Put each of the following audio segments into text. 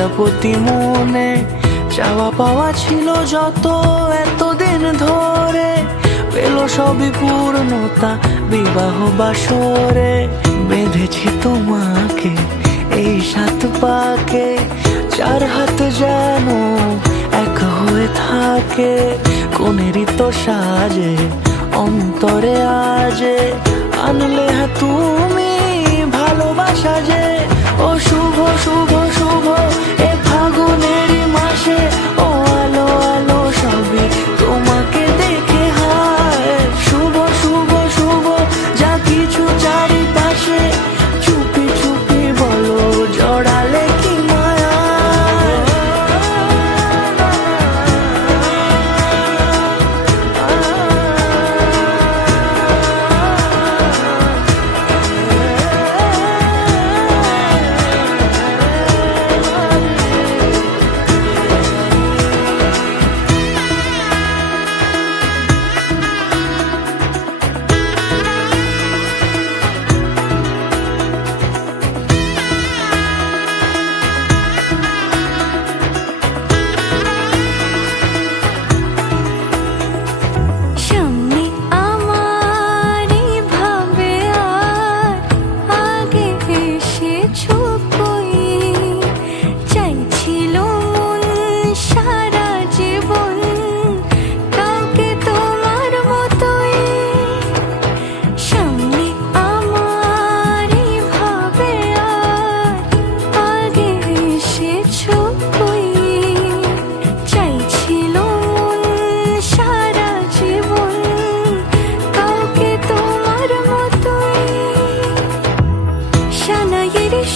প্রজাপতি মনে চাওয়া পাওয়া ছিল যত এতদিন ধরে, পেল সবই পূর্ণতা বিবাহ বাসরে। বেঁধেছি তোমাকে এই 7 পাকে, 4 হাত যেন এক হয়ে থাকে। কোনেরই তো সাজে অন্তরে আজে, আনলে তুমি ভালোবাসা যে। ও শুভ শুভ শুভ এ ফাগুনেরই মাসে, ও আলো আলো সবই তোমাকে দেখে হায়। শুভ শুভ শুভ যা কিছু চারিপাশে, চুপি চুপি বলো জড়ালে কি মায়া।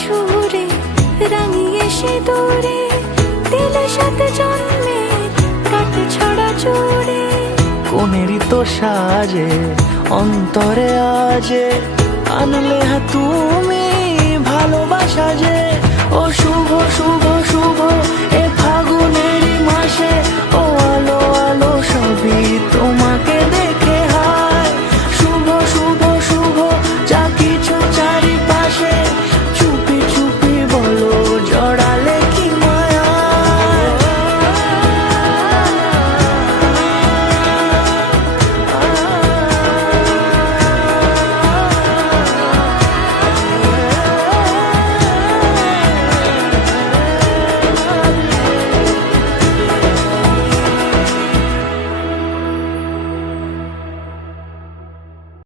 সুরে রাঙিয়ে সে দূরে দিলে 7 জন্মের কাটে ছড়া জোরে। কোনেরই তো সাজে অন্তরে আজে, আনলে তুমি ভালোবাসা যে। ও শুভ শুভ শুভ এ ফাগুনের